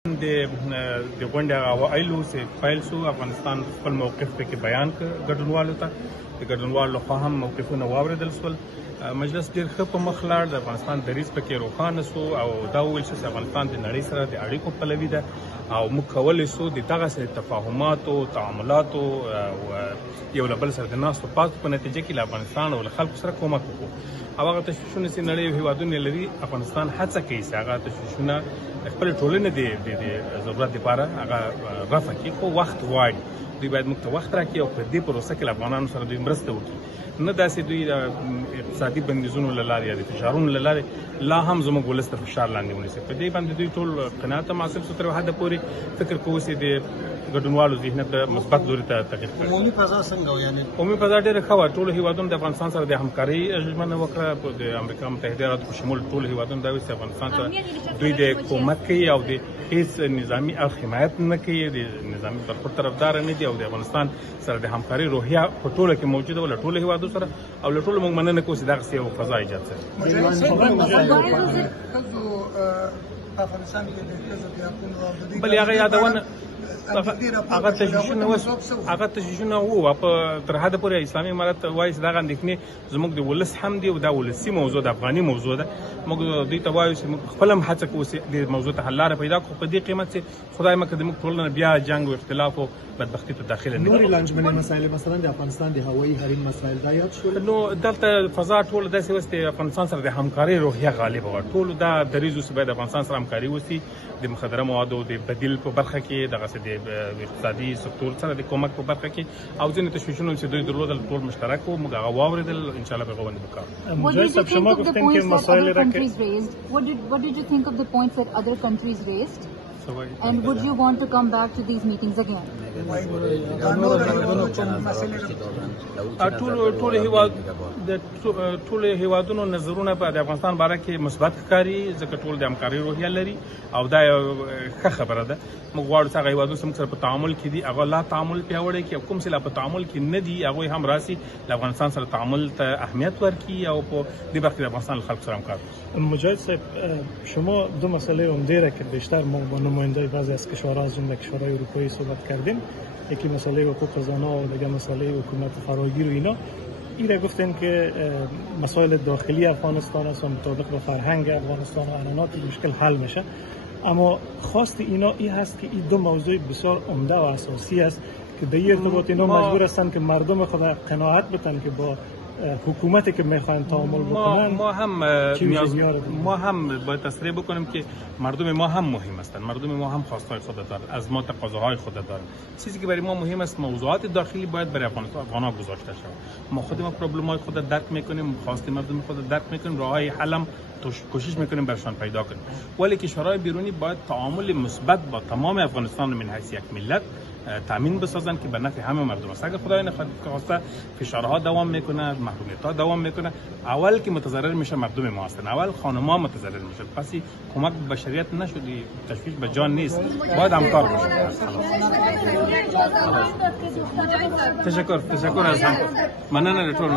د غونډې هغه وایلو چې پیل شو افغانستان خپل موقف پکې بیان کړ ګډونوالو ته د ګډونوالو لخوا هم موقفونه واورېدل شول. مجلس ډېر ښه په مخ لاړ، د افغانستان دریځ پکې روښانه شو او دا وویل شو چې افغانستان د نړۍ سره د اړیکو پلوي ده او موږ کولی شو د دغسې تفاهماتو تعاملاتو یو له بل سره د ناستو پاستو په نتیجه کې له افغانستان او له خلکو سره کومک وکړو. او هغه تشویشونه چې نړۍ او هېوادونه لري افغانستان هڅه کوي چې هغه تشویشونه خپلې ټولنې د ضرورت لپاره هغه رفع کړي، خو وخت غواړي. دوی باید موږ ته وخت راکړي او په دې پروسه کې له افغانانو سره دوی مرسته وکړي، نه داسې دوی د اقتصادي بندیزونو له لارې یا د فشارونو له لارې لا هم زموږ ولس ته فشار لاندې ونیسي. په دې باندې دوی ټول قناعت هم حاصل شو، تر یو حده پورې فکر کوو چې د ګډونوالو ذهنیت مثبت لوري ته تغیر کړي. عمومي فضا څنګه وه؟ یعنې عمومي فضا ډېره ښه وه. ټولو هېوادونو د افغانستان سره د همکارۍ ژمنه وکړه، د امریکا متحده ایالاتو په شمول ټولو هېوادونو دا ویل چې افغانستان سره دوی د کومک کوي او د هیڅ نظامي اړخ حمایت نه کوي، د نظامي برخورد طرفدار نه دي او د افغانستان سره د همکارۍ روحیه په ټوله کې موجوده وه له ټولو هېوادو سره او له ټولو موږ مننه کوو چې دغسې یو فضا ایجاد شوې. بلې هغه یادونه هغه تشویشونه وو تر حده پورې اسلامي امارت وایي چې دغه اندېښنې زموږ د ولس هم دي او دا ولسي موضوع د افغاني موضوع ده. موږ دوی ته وایو چې موږ خپله هم هڅه کوو چې د موضوع ته حل لاره پیدا کړو، په دې قیمت چې خدای مکړه د موږ ټولنه بیا جنګ او اختلاف او بدبختي ته داخله نه نورې لانجمنې مسایل مثلا د افغانستان د هوایي حریم مسایل دا یاد شول. نو دلته فضا ټوله داسې وه چې د افغانستان سره د همکارۍ روحیه غالبه وه. ټولو دا دریځ و چې باید د افغانستان سره همکاري وشي، د مخدره موادو د بدیل په برخه کې دغسې د اقتصادي سکتور سره د کومک په برخه کې او ځینې تشویشونه چې دوی درلودل ټول مشترک وو. موږ هغه واورېدل، انشاءالله به هغه باندې به کار What did you think of the points that other countries raised? And would you want to come back to these meetings again? ټول هېوادونو نظرونه په د افغانستان باره کې مثبت ښکاري، ځکه ټول د همکارۍ روحیه لري او دا یو ښه خبره ده. موږ غواړو چې هغه هېوادونه چې موږ سره په تعامل کې دي هغه لا تعامل پیاوړی کړي او کوم چې لا په تعامل کې نه دي هغوی هم راسي له افغانستان سره تعامل ته اهمیت ورکړي او په دې برخه کې د افغانستان له خلکو سره همکار. مجاهد صاحب، شما دو مسئله عمده را که بیشتر ما با نماینده بعضی از کشورها از جمله کشورهای اروپایی صحبت کردیم، یکی مسئله حقوق زنان و دیگه مسئله حکومت فراگیر و اینا. ایره گفتن که مسائل داخلی افغانستان است و مطابق به فرهنگ افغانستان و عنعنات مشکل حل میشه، اما خواست اینا این هست که این دو موضوع بسیار عمده و اساسی است که به این ارتباط اینا مجبور هستن که مردم خود قناعت بتن که با حکومتی که میخواین تعامل بکنن. ما هم باید تصریح بکنیم که مردم ما هم مهم هستند، مردم ما هم خواستهای خود دارند، از ما تقاضاهای خود دارند. چیزی که برای ما مهم است موضوعات داخلی باید برای افغان‌ها گذاشته شود. ما خودمون پروبلم‌های خود درک میکنیم، خواست مردم خود درک میکنیم، راههای حلم کوشش میکنیم برشان پیدا کنیم، ولی کشورهای بیرونی باید تعامل مثبت با تمام افغانستان من حیث یک ملت تامین بسازن که به نفع همه مردم است. اگر خدای نخواسته فشارها دوام میکنه، محرومیت‌ها دوام میکنه، اول که متضرر میشه مردم ما هستن، اول خانم‌ها متضرر میشن. پس کمک به بشریت نشدی، تشویش به جان نیست، باید همکار باشیم. تشکر از هم. مننه ټول.